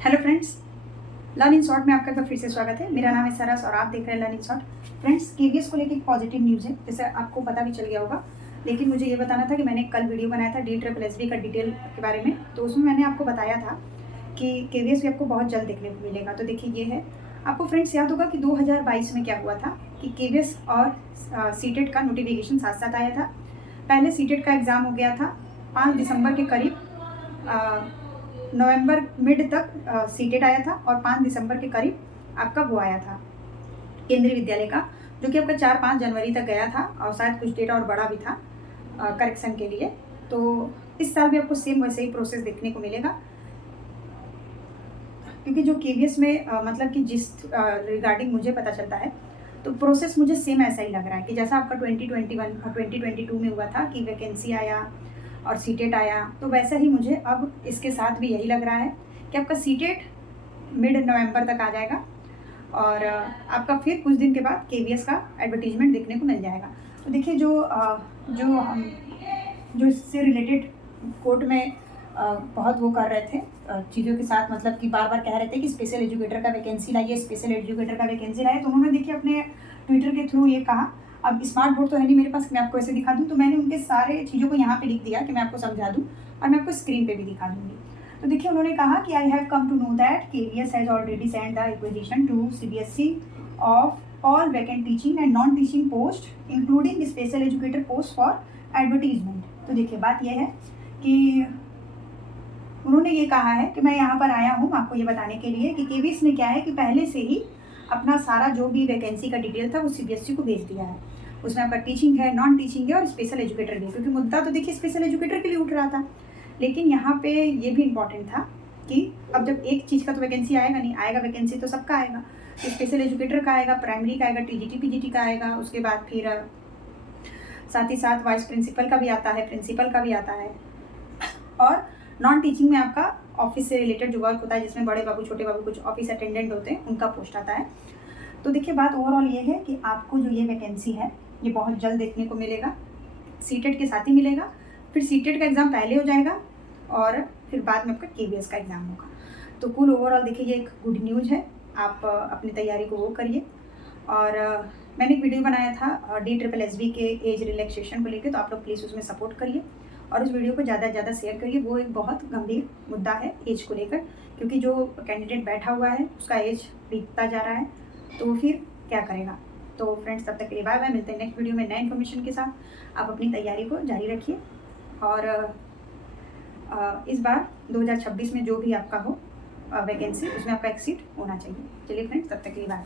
Hello friends, learn in short में आपका एक बार फिर से स्वागत है। मेरा नाम है सरस और आप देख रहे हैं learn in short. Friends, KVS को लेकर एक पॉजिटिव न्यूज़ है, जैसे आपको पता भी चल गया होगा। लेकिन मुझे ये बताना था कि मैंने कल वीडियो बनाया था DSSB का डिटेल के बारे में, तो उसमें मैंने आपको बताया था कि केवीएस भी आपको बहुत जल्द देखने को मिलेगा। तो देखिए ये है, आपको फ्रेंड्स याद होगा कि 2022 में क्या हुआ था कि केवीएस और सीटेट का नोटिफिकेशन साथ साथ आया था। पहले सीटेट का एग्ज़ाम हो गया था 5 दिसंबर के करीब, नवंबर मिड तक सीटेट आया था और 5 दिसंबर के करीब आपका वो आया था केंद्रीय विद्यालय का, जो कि आपका 4-5 जनवरी तक गया था और शायद कुछ डेटा और बड़ा भी था करेक्शन के लिए। तो इस साल भी आपको सेम वैसे ही प्रोसेस देखने को मिलेगा, क्योंकि जो केवीएस में मतलब कि जिस रिगार्डिंग मुझे पता चलता है, तो प्रोसेस मुझे सेम ऐसा ही लग रहा है कि जैसा आपका 2021 और 2022 में हुआ था कि वैकेंसी आया और सीटेट आया, तो वैसा ही मुझे अब इसके साथ भी यही लग रहा है कि आपका सीटेट मिड नवंबर तक आ जाएगा और आपका फिर कुछ दिन के बाद केवीएस का एडवर्टीजमेंट देखने को मिल जाएगा। तो देखिए जो इससे रिलेटेड कोर्ट में बहुत वो कर रहे थे चीज़ों के साथ, मतलब कि बार बार कह रहे थे कि स्पेशल एजुकेटर का वैकेंसी लाइए, स्पेशल एजुकेटर का वैकेंसी लाइए। तो उन्होंने देखिए अपने ट्विटर के थ्रू ये कहा। अब स्मार्ट बोर्ड तो है नहीं मेरे पास, मैं आपको ऐसे दिखा दूँ, तो मैंने उनके सारे चीज़ों को यहाँ पे लिख दिया कि मैं आपको समझा दूँ और मैं आपको स्क्रीन पे भी दिखा दूँगी। तो देखिए उन्होंने कहा कि I have come to know that KVS has already send the requisition to CBSE of all vacant teaching and non teaching post including special educator post for advertisement. तो देखिए बात यह है कि उन्होंने ये कहा है कि मैं यहाँ पर आया हूँ आपको ये बताने के लिए कि केवीएस ने क्या है कि पहले से ही अपना सारा जो भी वैकेंसी का डिटेल था वो CBSE को भेज दिया है। उसमें आपका टीचिंग है, नॉन टीचिंग है और स्पेशल एजुकेटर भी, क्योंकि मुद्दा तो देखिए स्पेशल एजुकेटर के लिए उठ रहा था। लेकिन यहाँ पे ये भी इम्पॉर्टेंट था कि अब जब एक चीज़ का तो वैकेंसी आएगा नहीं, आएगा वैकेंसी तो सबका आएगा। स्पेशल एजुकेटर का आएगा, प्राइमरी का आएगा, TGT PGT का आएगा, उसके बाद फिर साथ ही साथ वाइस प्रिंसिपल का भी आता है, प्रिंसिपल का भी आता है, और नॉन टीचिंग में आपका ऑफिस से रिलेटेड जो वर्क होता है, जिसमें बड़े बाबू छोटे बाबू कुछ ऑफिस अटेंडेंट होते हैं, उनका पोस्ट आता है। तो देखिए बात ओवरऑल ये है कि आपको जो ये वैकेंसी है ये बहुत जल्द देखने को मिलेगा, सीटेट के साथ ही मिलेगा। फिर सीटेट का एग्ज़ाम पहले हो जाएगा और फिर बाद में आपका केवीएस का एग्ज़ाम होगा। तो कुल ओवरऑल देखिए ये एक गुड न्यूज़ है, आप अपनी तैयारी को वो करिए। और मैंने एक वीडियो बनाया था DSSB के एज रिलैक्सेशन को लेकर, तो आप लोग प्लीज़ उसमें सपोर्ट करिए और उस वीडियो को ज़्यादा से ज़्यादा शेयर करिए। वो एक बहुत गंभीर मुद्दा है एज को लेकर, क्योंकि जो कैंडिडेट बैठा हुआ है उसका एज बीतता जा रहा है, तो फिर क्या करेगा। तो फ्रेंड्स, तब तक के लिए बाय बाय, मिलते हैं नेक्स्ट वीडियो में नए इन्फॉर्मेशन के साथ। आप अपनी तैयारी को जारी रखिए और इस बार 2026 में जो भी आपका हो वैकेंसी, उसमें आपका एक सीट होना चाहिए। चलिए फ्रेंड्स, तब तक के लिए बाय।